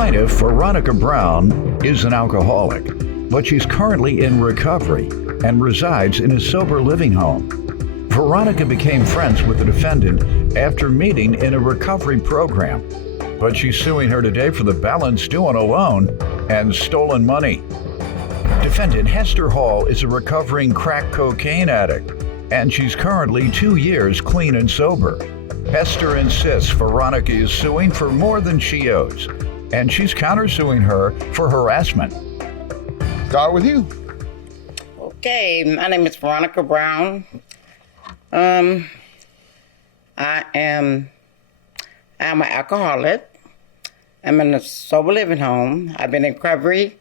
Plaintiff, Veronica Brown, is an alcoholic, but she's currently in recovery and resides in a sober living home. Veronica became friends with the defendant after meeting in a recovery program, but she's suing her today for the balance due on a loan and stolen money. Defendant Hester Hall is a recovering crack cocaine addict, and she's currently 2 years clean and sober. Hester insists Veronica is suing for more than she owes, and she's countersuing her for harassment. Start with you. Okay, my name is Veronica Brown. I am an alcoholic. I'm in a sober living home. I've been in recovery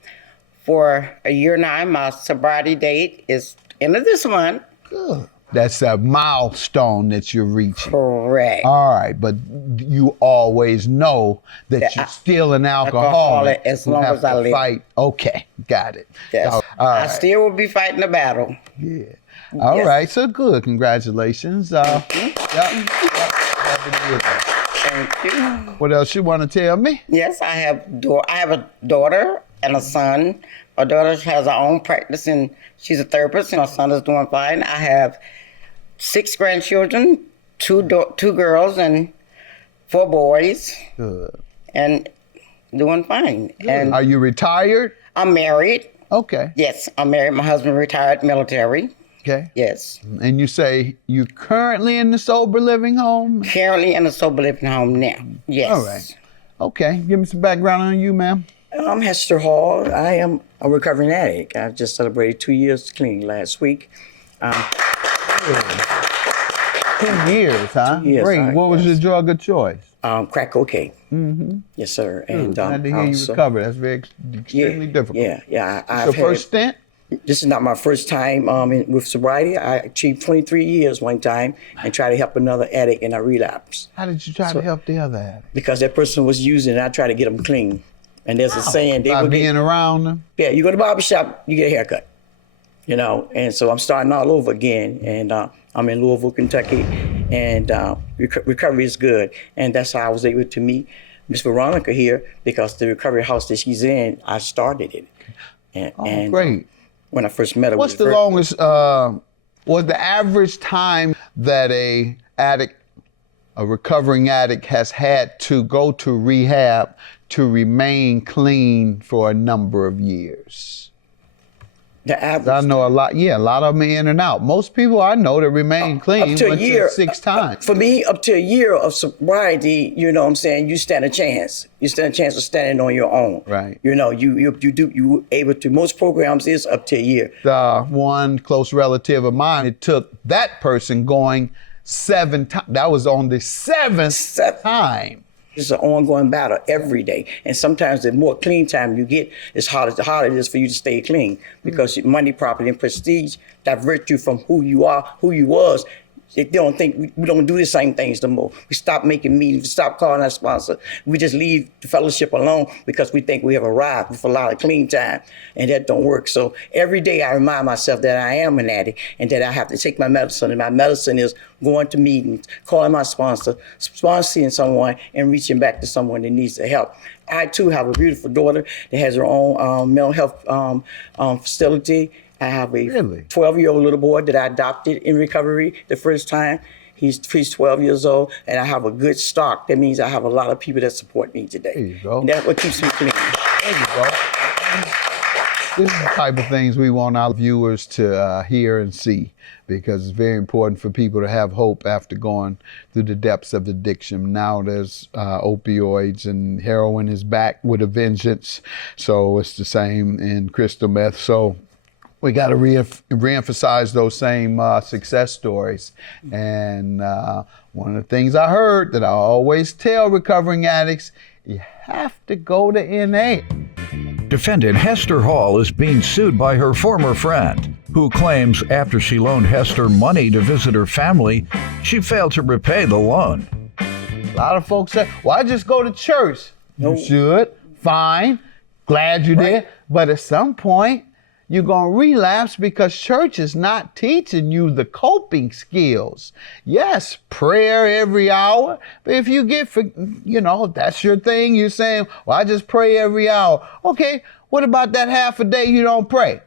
for a year now. My sobriety date is end of this month. Good. That's a milestone that you're reaching. Correct. All right, but you always know that you're still an alcoholic as long as I live. Fight. Okay, got it. Yes. All right. I still will be fighting the battle. Yeah. All right, so good. Congratulations. Thank you. Thank you. What else you want to tell me? Yes, I have a daughter and a son. My daughter has her own practice and she's a therapist, and my son is doing fine. I have 6 grandchildren, two girls and 4 boys. Good. And doing fine. Good. And Are you retired? I'm married. Okay. Yes, I'm married. My husband retired military. Okay. Yes. And you say you're currently in the sober living home? Currently in a sober living home now. Yes. All right. Okay. Give me some background on you, ma'am. I'm Hester Hall. I am a recovering addict. I just celebrated 2 years clean last week. 2 years, huh? 2 years, Great. What was yes. your drug of choice? Crack cocaine. Mm-hmm. Yes, sir. And glad to hear you also- recovered. That's very extremely difficult. Yeah. Your first stint? This is not my first time with sobriety. I achieved 23 years one time and tried to help another addict, and I relapsed. How did you try to help the other addict? Because that person was using it, I tried to get them clean. And there's a saying, By being around them? yeah, you go to the barber shop, you get a haircut. You know, and so I'm starting all over again. And I'm in Louisville, Kentucky, and recovery is good. And that's how I was able to meet Miss Veronica here, because the recovery house that she's in, I started it. And great. When I first met her. What's the longest, was the average time that a recovering addict has had to go to rehab to remain clean for a number of years? The average. I know a lot of them are in and out. Most people I know that remain clean up to a went year, 6 times. For me, up to a year of sobriety, you know what I'm saying, you stand a chance. You stand a chance of standing on your own. Right. You know, you able to, most programs is up to a year. One close relative of mine, it took that person going 7 times. That was on the 7th time. It's an ongoing battle every day. And sometimes the more clean time you get, the harder it is for you to stay clean, because money, property, and prestige divert you from who you are, who you was. They don't think we don't do the same things no more. We stop making meetings, we stop calling our sponsor. We just leave the fellowship alone because we think we have arrived with a lot of clean time, and that don't work. So every day I remind myself that I am an addict and that I have to take my medicine, and my medicine is going to meetings, calling my sponsor, sponsoring someone, and reaching back to someone that needs the help. I too have a beautiful daughter that has her own mental health facility. I have a 12-year-old little boy that I adopted in recovery the first time. He's 12 years old, and I have a good stock. That means I have a lot of people that support me today. There you go. And that's what keeps me clean. There you go. This is the type of things we want our viewers to hear and see, because it's very important for people to have hope after going through the depths of addiction. Now there's opioids, and heroin is back with a vengeance. So it's the same in crystal meth. So we got to reemphasize those same success stories. And one of the things I heard that I always tell recovering addicts, you have to go to NA. Defendant Hester Hall is being sued by her former friend, who claims after she loaned Hester money to visit her family, she failed to repay the loan. A lot of folks say, well, I just go to church. You should. Fine. Glad you did. But at some point, you're going to relapse because church is not teaching you the coping skills. Yes, prayer every hour. But if you get, if that's your thing, you're saying, well, I just pray every hour. Okay, what about that half a day you don't pray?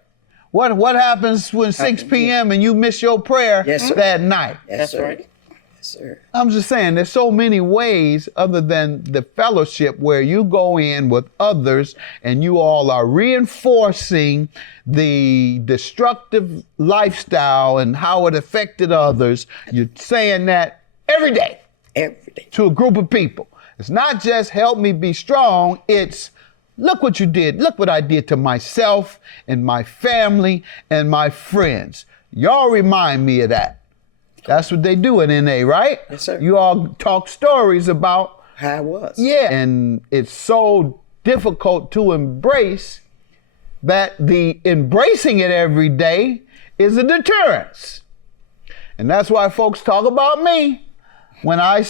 What happens when 6 p.m. and you miss your prayer that night? That's right. Sir. I'm just saying there's so many ways other than the fellowship where you go in with others and you all are reinforcing the destructive lifestyle and how it affected others. You're saying that every day. Every day. To a group of people. It's not just help me be strong, it's look what you did. Look what I did to myself and my family and my friends. Y'all remind me of that. That's what they do in NA, right? Yes, sir. You all talk stories about how it was. Yeah, and it's so difficult to embrace that the embracing it every day is a deterrence. And that's why folks talk about me when I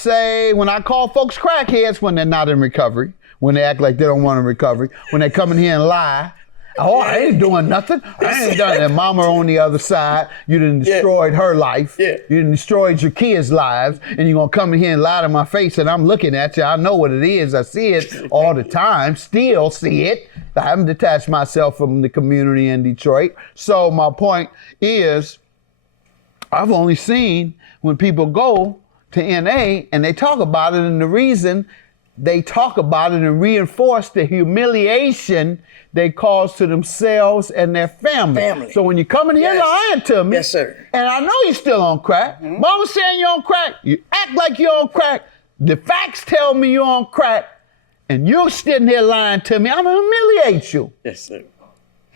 call folks crackheads when they're not in recovery, when they act like they don't want a recovery, when they come in here and lie. Oh, I ain't doing nothing. I ain't done it. And mama on the other side, you done destroyed her life. Yeah. You done destroyed your kids' lives. And you're going to come in here and lie to my face and I'm looking at you. I know what it is. I see it all the time. Still see it. I haven't detached myself from the community in Detroit. So my point is, I've only seen when people go to NA and they talk about it, and the reason they talk about it and reinforce the humiliation they cause to themselves and their family. So when you come in here lying to me, yes, sir. And I know you're still on crack. Mama saying you're on crack. You act like you're on crack. The facts tell me you're on crack. And you're sitting here lying to me. I'm going to humiliate you. Yes, sir.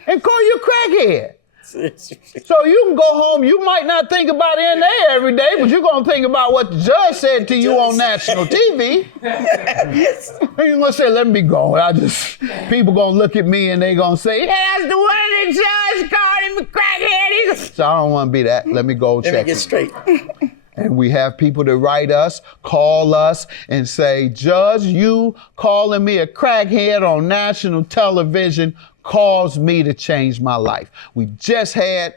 And call you a crackhead. So you can go home, you might not think about NA every day, but you're going to think about what the judge said to you on national TV. Yes. And you're going to say, let me go. People going to look at me and they going to say, yeah, that's the one the judge called him a crackhead. So I don't want to be that. Let me go check. Let me get straight. And we have people that write us, call us, and say, Judge, you calling me a crackhead on national television caused me to change my life. We just had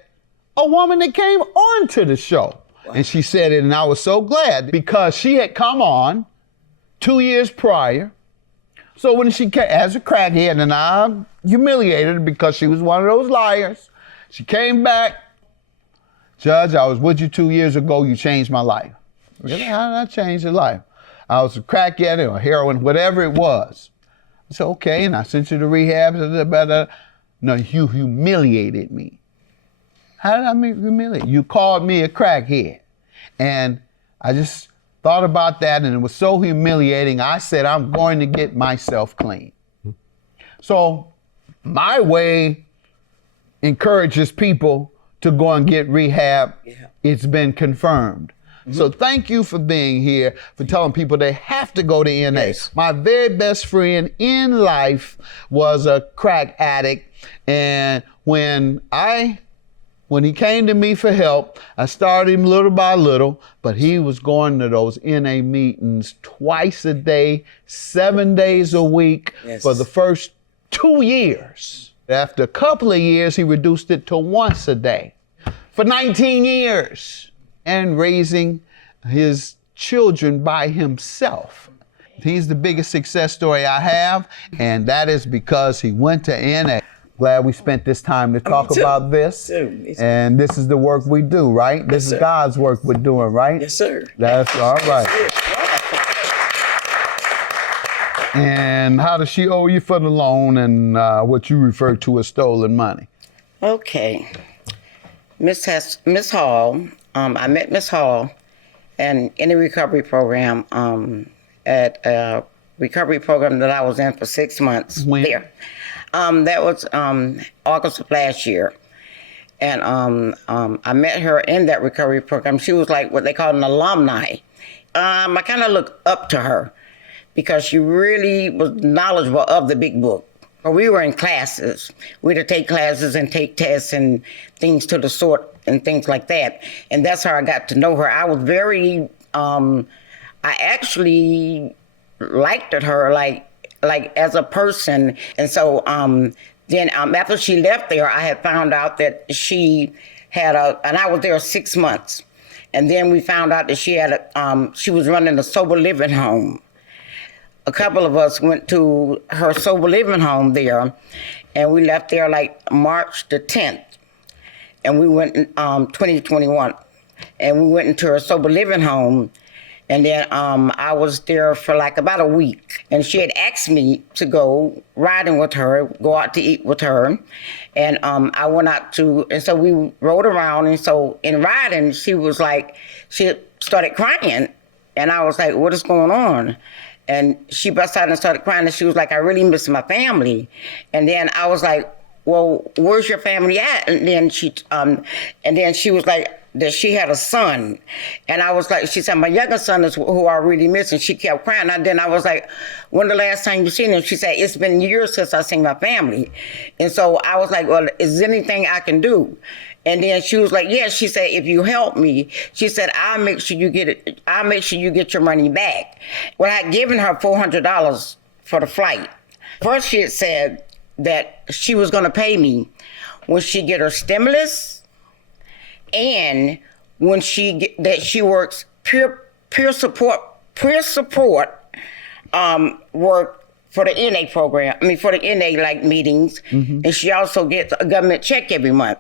a woman that came onto the show. Wow. And she said it, and I was so glad because she had come on 2 years prior. So when she came as a crackhead, and I humiliated her because she was one of those liars, she came back. Judge, I was with you 2 years ago. You changed my life. Really? How did I change your life? I was a crackhead or heroin, whatever it was. I said, okay, and I sent you to rehab. No, you humiliated me. How did I humiliate? You called me a crackhead. And I just thought about that, and it was so humiliating. I said, I'm going to get myself clean. So my way encourages people to go and get rehab. It's been confirmed. So thank you for being here, for telling people they have to go to NA. Yes. My very best friend in life was a crack addict. And when he came to me for help, I started him little by little, but he was going to those NA meetings twice a day, 7 days a week for the first 2 years. After a couple of years, he reduced it to once a day for 19 years. And raising his children by himself. He's the biggest success story I have, and that is because he went to NA. Glad we spent this time to talk about this. And this is the work we do, right? This is God's work we're doing, right? Yes, sir. That's all right. And how does she owe you for the loan and what you refer to as stolen money? Okay. Miss Hall, I met Miss Hall in the recovery program at a recovery program that I was in for 6 months there. That was August of last year. And I met her in that recovery program. She was like what they call an alumni. I kind of looked up to her because she really was knowledgeable of the big book. We were in classes. We'd take classes and take tests and things to the sort and things like that. And that's how I got to know her. I was very, I actually liked her like as a person. And so Then after she left there, I had found out that she had and I was there 6 months. And then we found out that she was running a sober living home. A couple of us went to her sober living home there, and we left there like March the 10th. And we went in 2021. And we went into her sober living home. And then I was there for like about a week. And she had asked me to go riding with her, go out to eat with her. And I went out and so we rode around. And so in riding, she started crying. And I was like, what is going on? And she burst out and started crying. And she was like, I really miss my family. And then I was like, well, where's your family at? And then she was like, that she had a son. And I was like, she said, my younger son is who I really miss. And she kept crying. And then I was like, when the last time you seen him? She said, it's been years since I seen my family. And so I was like, well, is there anything I can do? And then she was like, yes. She said, if you help me, she said, I'll make sure you get it. I'll make sure you get your money back. Well, I had given her $400 for the flight. First, she had said that she was going to pay me when she get her stimulus, and when she works peer support work for the NA program. I mean, for the NA like meetings, and she also gets a government check every month.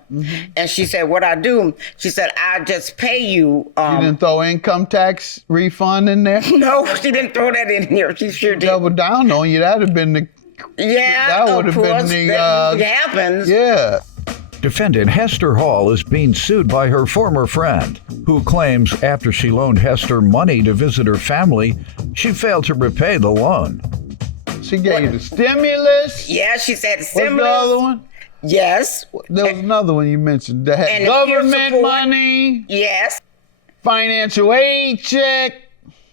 And she said, "What I do?" She said, "I just pay you." You didn't throw income tax refund in there? No, she didn't throw that in here. She sure did. Double down on you. That'd have been the. Yeah, that would have been the. That usually happens. Yeah. Defendant Hester Hall is being sued by her former friend, who claims after she loaned Hester money to visit her family, she failed to repay the loan. She gave you the stimulus? Yeah, she said stimulus. What's the other one? Yes. There was another one you mentioned that had And government money, yes. financial aid check.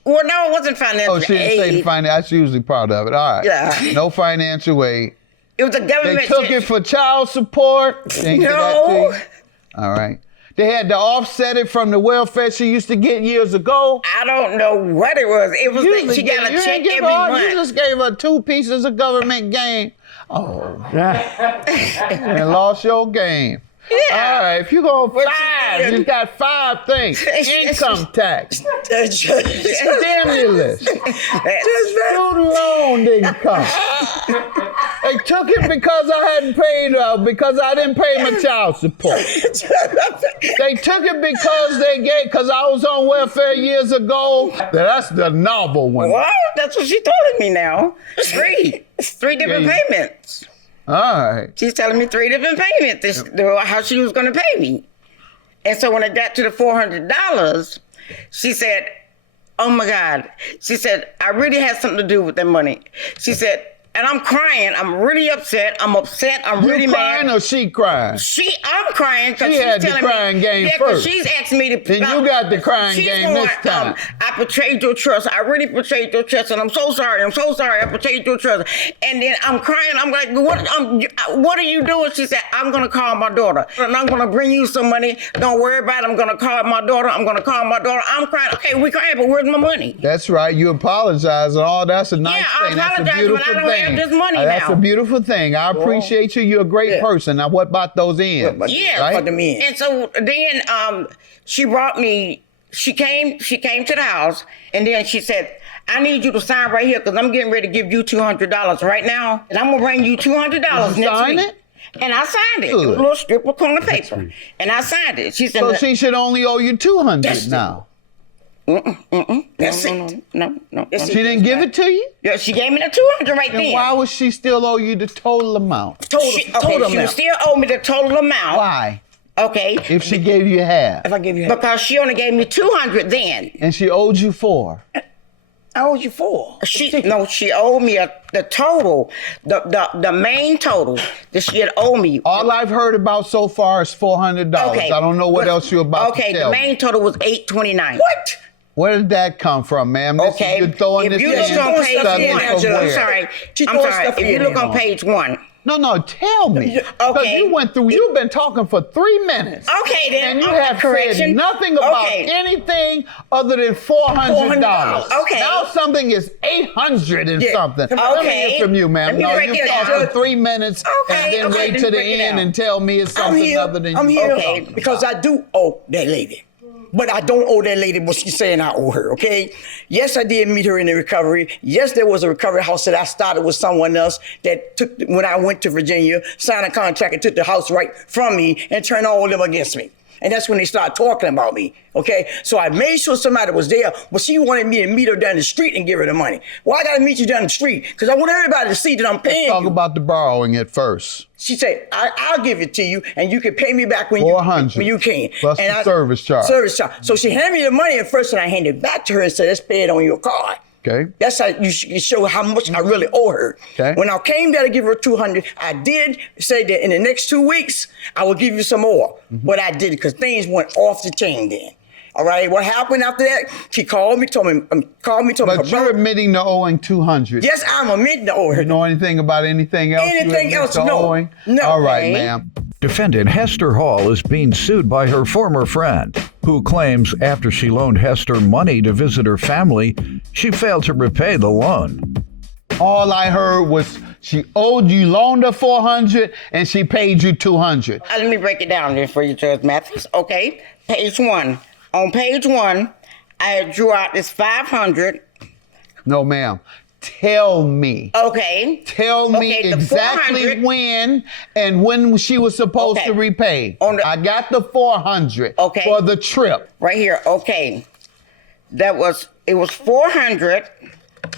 Well, no, it wasn't financial aid. Oh, she didn't say the financial. That's usually part of it. All right. Yeah. No financial aid. It was a government. They took it for child support. They didn't give that to you? All right. They had to offset it from the welfare she used to get years ago. I don't know what it was. It was that she got a check every month. You just gave her 2 pieces of government game. Oh, and lost your game. Yeah. All right, if you go 5, you got 5 things. Income tax, stimulus, student loan didn't come. They took it because I hadn't paid, because I didn't pay my child support. They took it because I was on welfare years ago. That's the novel one. Well, that's what she's telling me now. 3. It's 3 different payments. All right. She's telling me 3 different payments, how she was going to pay me. And so when I got to the $400, she said, oh my God. She said, I really had something to do with that money. She said, and I'm crying. I'm really upset. I'm really mad. You crying or she crying? I'm crying because she had the crying game first. She's asking me to. Then you got the crying game this time. I betrayed your trust. I really betrayed your trust, and I'm so sorry. I'm so sorry. I betrayed your trust. And then I'm crying. I'm like, what are you doing? She said, I'm gonna call my daughter, and I'm gonna bring you some money. Don't worry about it. I'm gonna call my daughter. I'm gonna call my daughter. I'm crying. Okay, we crying, but where's my money? That's right. You apologize and all. That's a nice thing. I apologize, that's a beautiful but I don't thing. have this money That's now. a beautiful thing. I appreciate you. You're a great person. Now, what about those ends? Yeah, right? For the men. And so then she brought me. She came to the house, and then she said, I need you to sign right here because I'm getting ready to give you $200 right now, and I'm gonna bring you $200 next sign week. it? And I signed it. Good. It was a little strip of corner paper, and I signed it. She said, So she should only owe you $200 That's it. now. That's it. No. That's She didn't give it to you? Yeah, she gave me the $200 right Then then. why would she still owe you the total amount? She would still owe me the total amount. Why? Okay. If she gave you half If I give you Because she only gave me $200 then. and she owed you 4. I owed you 4. She owed me the total, the main total that she had owed me. All I've heard about so far is $400. Okay. I don't know what else you're about to Okay, tell the me. main total was $829. What? Where did that come from, ma'am? This Okay, is throwing if this you in look on page suddenly one, from I'm where? sorry. She I'm throwing sorry. stuff If you in look there. on page 1, No, tell me. Because Okay. you've been talking for 3 minutes. Okay, then. And you okay, have correction. said nothing about Okay. anything other than $400. Okay. Now something is 800 and Yeah. something. Let me Okay. hear from you, ma'am. Let me No, break you it talk down. for 3 minutes Okay, and then okay, wait let to me the break it end down. and tell me it's something other than I'm you. here Okay. because I do owe that lady. But I don't owe that lady what she's saying I owe her, okay? Yes, I did meet her in the recovery. Yes, there was a recovery house that I started with someone else that took, when I went to Virginia, signed a contract and took the house right from me and turned all of them against me. And that's when they started talking about me, okay? So I made sure somebody was there, but she wanted me to meet her down the street and give her the money. Well, I gotta meet you down the street because I want everybody to see that I'm paying Talk you. about the borrowing at first. She said, I'll give it to you and you can pay me back when $400 you can. plus And the service charge. Service charge. So she handed me the money at first and I handed it back to her and said, let's pay it on your card. Okay. That's how you show how much I really owe her. Okay. When I came there to give her $200, I did say that in the next 2 weeks, I will give you some more. But I did it because things went off the chain then. All right, what happened after that? She called me, told me her But you're brother. admitting to owing $200. Yes, I'm admitting to owe her. You know anything about anything else? you Anything admit else? to No. owing? No. All right, Okay. ma'am. Defendant Hester Hall is being sued by her former friend, who claims after she loaned Hester money to visit her family, she failed to repay the loan. All I heard was she owed you, loaned her $400, and she paid you $200. Let me break it down then for you, Judge Mathis. Okay, page 1. On page 1, I drew out this 500. No, ma'am. Tell me. Okay. Tell me Okay, the exactly 400. when she was supposed Okay. to repay. I got the $400 Okay. for the trip. Right here. Okay. It was 400.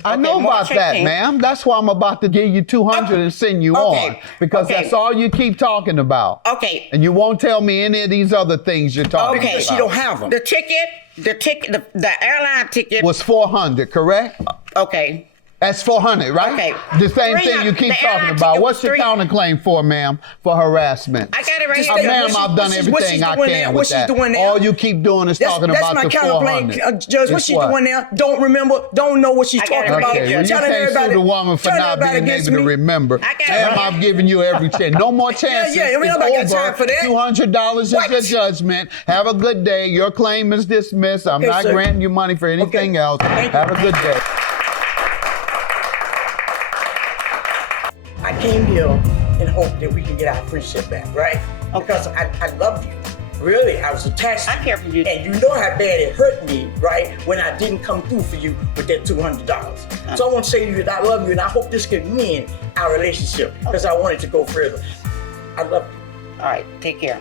I know March about that, 18th. ma'am. That's why I'm about to give you $200 and send you Okay. on. Because Okay. that's all you keep talking about. Okay. And you won't tell me any of these other things you're talking Okay. about. She don't have them. The airline ticket. Was $400, correct? Okay. That's $400, right? Okay. The same thing you keep The airline talking about. ticket What's was your three- counterclaim for, ma'am, for harassment? I got it right Just here. Ma'am, What I've done she's everything I doing can there? with What she's that. doing there? All you keep doing is talking That's about my the counterclaim, 400. Judge. What It's she's doing there? Don't remember. Don't know what she's I got talking it right about. here, Okay, well, you Telling can't sue everybody- the woman for telling not everybody being against able to me. remember. I got it Ma'am, right I've given you every chance. No more chances. yeah, we It's don't got over. time for that. $200 is What? your judgment. Have a good day. Your claim is dismissed. I'm Okay, not sir. granting you money for anything Okay. else. Thank you. Have a good day. I came here in hope that we can get our friendship back, right? Because I love you. Really, I was attached. I care for you. And you know how bad it hurt me, right? When I didn't come through for you with that $200. So I want to say to you that I love you and I hope this can mend our relationship because I want it to go further. I love you. All right. Take care.